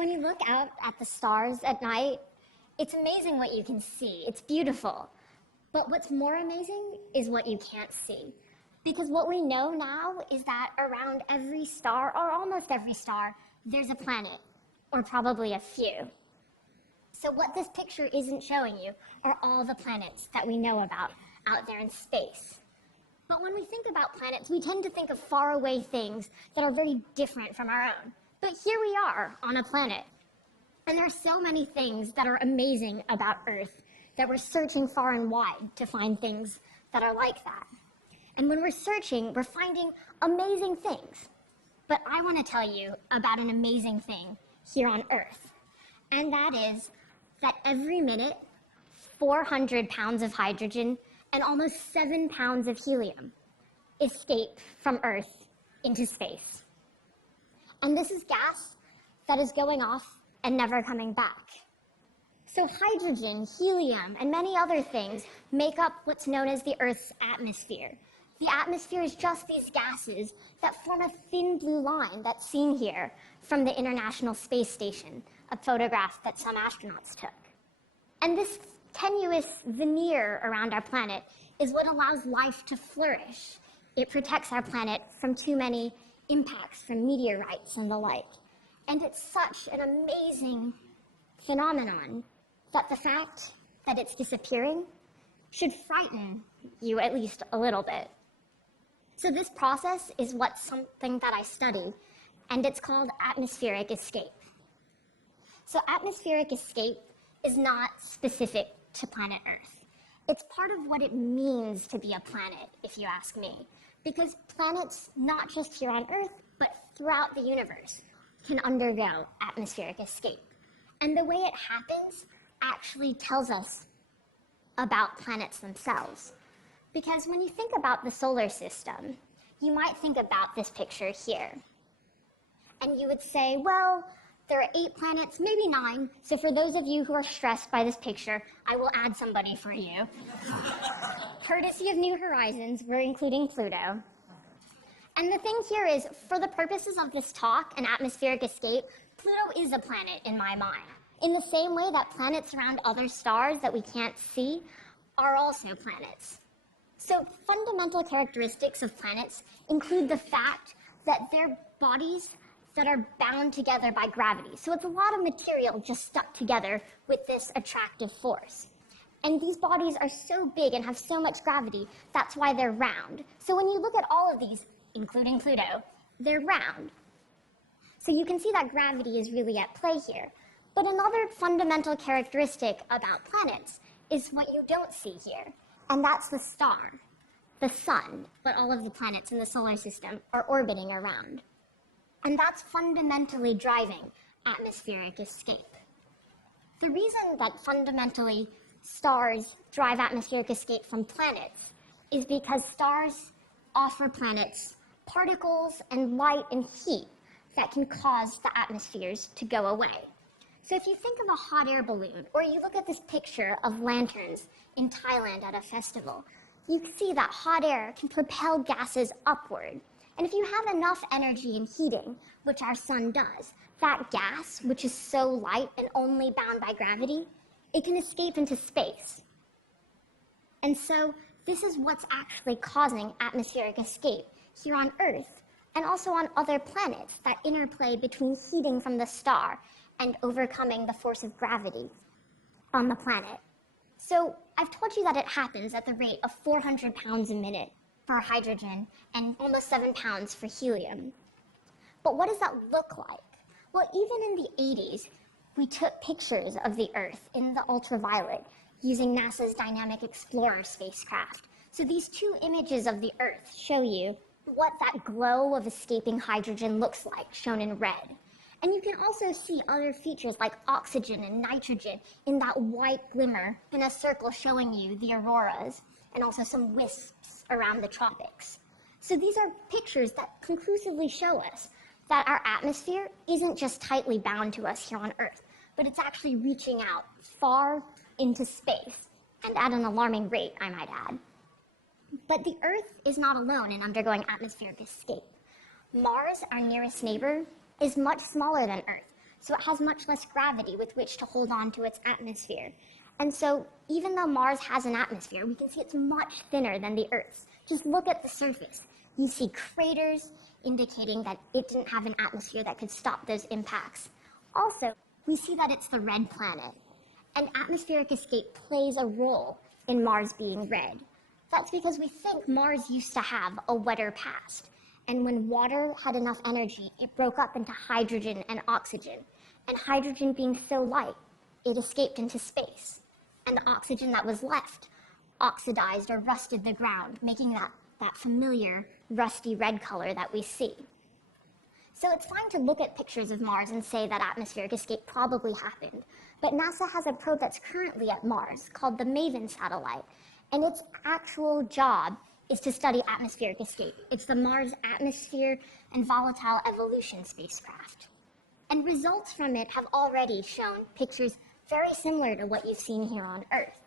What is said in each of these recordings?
when you look out at the stars at night, it's amazing what you can see. It's beautiful. But what's more amazing is what you can't see. Because what we know now is that around every star, or almost every star, there's a planet, or probably a few. So what this picture isn't showing you are all the planets that we know about out there in space. But when we think about planets, we tend to think of faraway things that are very different from our own. But here we are on a planet. And there are so many things that are amazing about Earth that we're searching far and wide to find things that are like that. And when we're searching, we're finding amazing things. But I want to tell you about an amazing thing here on Earth. And that is that every minute, 400 pounds of hydrogen and almost 7 pounds of helium escape from Earth into space. And this is gas that is going off and never coming back. So hydrogen, helium, and many other things make up what's known as the Earth's atmosphere. The atmosphere is just these gases that form a thin blue line that's seen here from the International Space Station, a photograph that some astronauts took. And this tenuous veneer around our planet is what allows life to flourish. It protects our planet from too many impacts from meteorites and the like. And it's such an amazing phenomenon that the fact that it's disappearing should frighten you at least a little bit. So this process is what's something that I study, and it's called atmospheric escape. So atmospheric escape is not specific to planet Earth. It's part of what it means to be a planet, if you ask me, because planets, not just here on Earth, but throughout the universe, can undergo atmospheric escape. And the way it happens actually tells us about planets themselves. Because when you think about the solar system, you might think about this picture here. And you would say, well, there are 8 planets, maybe 9. So for those of you who are stressed by this picture, I will add somebody for you. Courtesy of New Horizons, we're including Pluto. And the thing here is, for the purposes of this talk and atmospheric escape, Pluto is a planet in my mind. In the same way that planets around other stars that we can't see are also planets. So fundamental characteristics of planets include the fact that they're bodies that are bound together by gravity. So it's a lot of material just stuck together with this attractive force. And these bodies are so big and have so much gravity, that's why they're round. So when you look at all of these, including Pluto, they're round. So you can see that gravity is really at play here. But another fundamental characteristic about planets is what you don't see here, and that's the star, the sun, what all of the planets in the solar system are orbiting around. And that's fundamentally driving atmospheric escape. The reason that fundamentally stars drive atmospheric escape from planets is because stars offer planets particles and light and heat that can cause the atmospheres to go away. So if you think of a hot air balloon, or you look at this picture of lanterns in Thailand at a festival, you see that hot air can propel gases upward. And if you have enough energy in heating, which our sun does, that gas, which is so light and only bound by gravity, it can escape into space. And so this is what's actually causing atmospheric escape here on Earth, and also on other planets, that interplay between heating from the star and overcoming the force of gravity on the planet. So I've told you that it happens at the rate of 400 pounds a minute for hydrogen and almost 7 pounds for helium. But what does that look like? Well, even in the 80s, we took pictures of the Earth in the ultraviolet using NASA's Dynamic Explorer spacecraft. So these 2 images of the Earth show you what that glow of escaping hydrogen looks like, shown in red. And you can also see other features like oxygen and nitrogen in that white glimmer in a circle showing you the auroras, and also some wisps around the tropics. So these are pictures that conclusively show us that our atmosphere isn't just tightly bound to us here on Earth, but it's actually reaching out far into space, and at an alarming rate, I might add. But the Earth is not alone in undergoing atmospheric escape. Mars, our nearest neighbor, is much smaller than Earth, so it has much less gravity with which to hold on to its atmosphere. And so even though Mars has an atmosphere, we can see it's much thinner than the Earth's. Just look at the surface. You see craters indicating that it didn't have an atmosphere that could stop those impacts. Also, we see that it's the red planet. And atmospheric escape plays a role in Mars being red. That's because we think Mars used to have a wetter past. And when water had enough energy, it broke up into hydrogen and oxygen. And hydrogen being so light, it escaped into space. And the oxygen that was left oxidized or rusted the ground, making that familiar rusty red color that we see. So it's fine to look at pictures of Mars and say that atmospheric escape probably happened. But NASA has a probe that's currently at Mars called the MAVEN satellite. And its actual job is to study atmospheric escape. It's the Mars Atmosphere and Volatile Evolution spacecraft. And results from it have already shown pictures very similar to what you've seen here on Earth.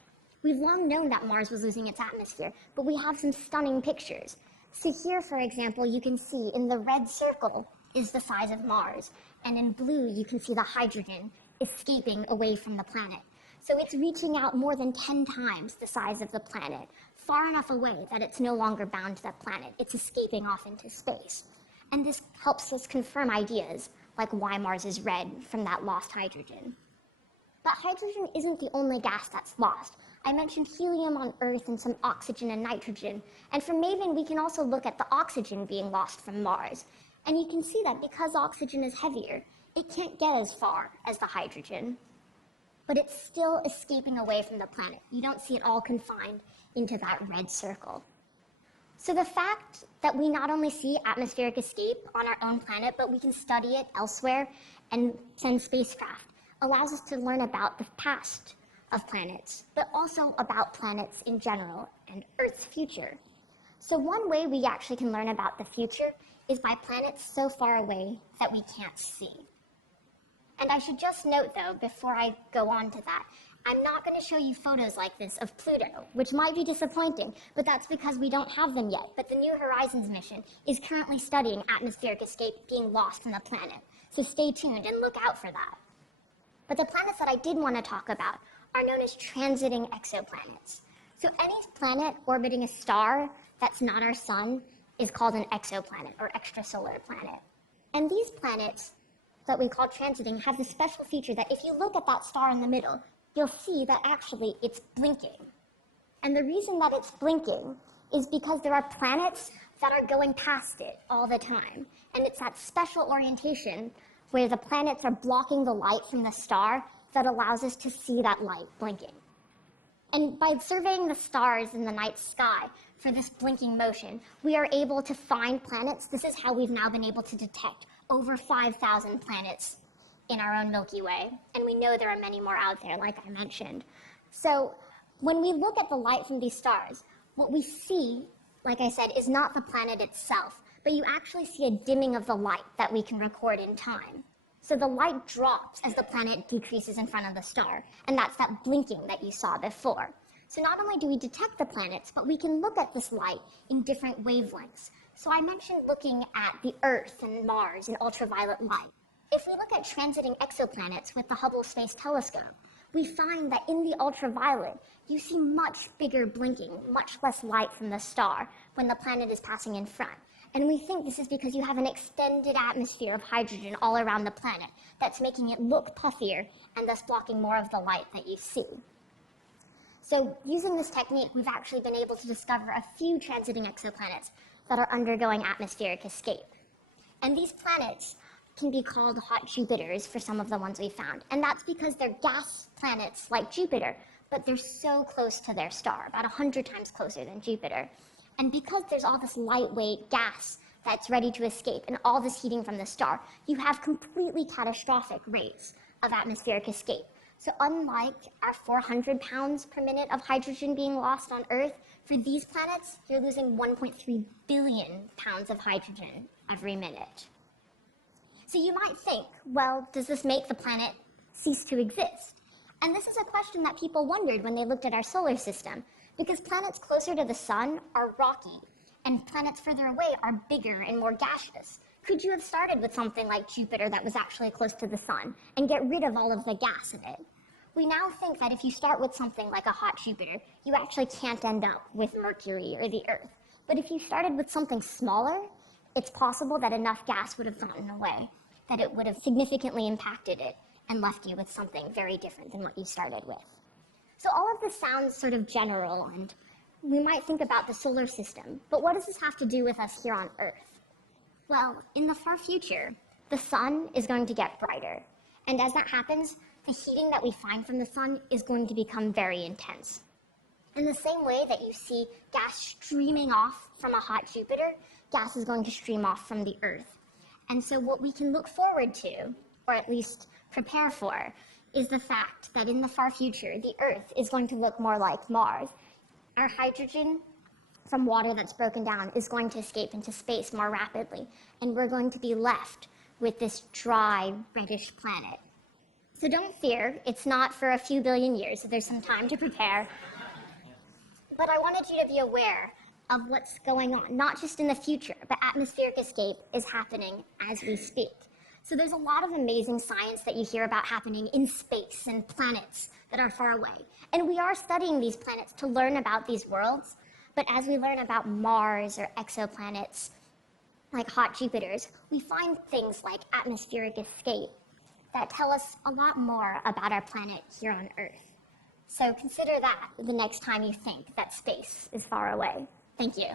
We've long known that Mars was losing its atmosphere, but we have some stunning pictures. So here, for example, you can see in the red circle is the size of Mars, and in blue you can see the hydrogen escaping away from the planet. So it's reaching out more than 10 times the size of the planet, far enough away that it's no longer bound to that planet. It's escaping off into space. And this helps us confirm ideas like why Mars is red from that lost hydrogen. But hydrogen isn't the only gas that's lost. I mentioned helium on Earth and some oxygen and nitrogen. And from MAVEN, we can also look at the oxygen being lost from Mars. And you can see that because oxygen is heavier, it can't get as far as the hydrogen. But it's still escaping away from the planet. You don't see it all confined into that red circle. So the fact that we not only see atmospheric escape on our own planet, but we can study it elsewhere and send spacecraft allows us to learn about the past of planets, but also about planets in general and Earth's future. So one way we actually can learn about the future is by planets so far away that we can't see. And I should just note, though, before I go on to that, I'm not going to show you photos like this of Pluto, which might be disappointing, but that's because we don't have them yet. But the New Horizons mission is currently studying atmospheric escape being lost from the planet. So stay tuned and look out for that. But the planets that I did want to talk about are known as transiting exoplanets. So any planet orbiting a star that's not our sun is called an exoplanet or extrasolar planet. And these planets that we call transiting have the special feature that if you look at that star in the middle, you'll see that actually it's blinking. And the reason that it's blinking is because there are planets that are going past it all the time. And it's that special orientation where the planets are blocking the light from the star that allows us to see that light blinking. And by surveying the stars in the night sky for this blinking motion, we are able to find planets. This is how we've now been able to detect over 5,000 planets in our own Milky Way. And we know there are many more out there, like I mentioned. So when we look at the light from these stars, what we see, like I said, is not the planet itself, but you actually see a dimming of the light that we can record in time. So the light drops as the planet decreases in front of the star, and that's that blinking that you saw before. So not only do we detect the planets, but we can look at this light in different wavelengths. So I mentioned looking at the Earth and Mars in ultraviolet light. If we look at transiting exoplanets with the Hubble Space Telescope, we find that in the ultraviolet, you see much bigger blinking, much less light from the star when the planet is passing in front. And we think this is because you have an extended atmosphere of hydrogen all around the planet that's making it look puffier and thus blocking more of the light that you see. So using this technique, we've actually been able to discover a few transiting exoplanets that are undergoing atmospheric escape. And these planets can be called hot Jupiters for some of the ones we found. And that's because they're gas planets like Jupiter, but they're so close to their star, about 100 times closer than Jupiter. And because there's all this lightweight gas that's ready to escape and all this heating from the star, you have completely catastrophic rates of atmospheric escape. So unlike our 400 pounds per minute of hydrogen being lost on Earth, for these planets, you're losing 1.3 billion pounds of hydrogen every minute. So you might think, well, does this make the planet cease to exist? And this is a question that people wondered when they looked at our solar system, because planets closer to the sun are rocky, and planets further away are bigger and more gaseous. Could you have started with something like Jupiter that was actually close to the sun and get rid of all of the gas in it? We now think that if you start with something like a hot Jupiter, you actually can't end up with Mercury or the Earth. But if you started with something smaller, it's possible that enough gas would have gotten away, that it would have significantly impacted it and left you with something very different than what you started with. So all of this sounds sort of general, and we might think about the solar system, but what does this have to do with us here on Earth? Well, in the far future, the sun is going to get brighter, and as that happens, the heating that we find from the sun is going to become very intense. In the same way that you see gas streaming off from a hot Jupiter, gas is going to stream off from the Earth. And so what we can look forward to, or at least prepare for, is the fact that in the far future, the Earth is going to look more like Mars. Our hydrogen from water that's broken down is going to escape into space more rapidly, and we're going to be left with this dry, reddish planet. So don't fear, it's not for a few billion years, so there's some time to prepare. But I wanted you to be aware of what's going on, not just in the future, but atmospheric escape is happening as we speak. So there's a lot of amazing science that you hear about happening in space and planets that are far away. And we are studying these planets to learn about these worlds, but as we learn about Mars or exoplanets, like hot Jupiters, we find things like atmospheric escape that tell us a lot more about our planet here on Earth. So consider that the next time you think that space is far away. Thank you.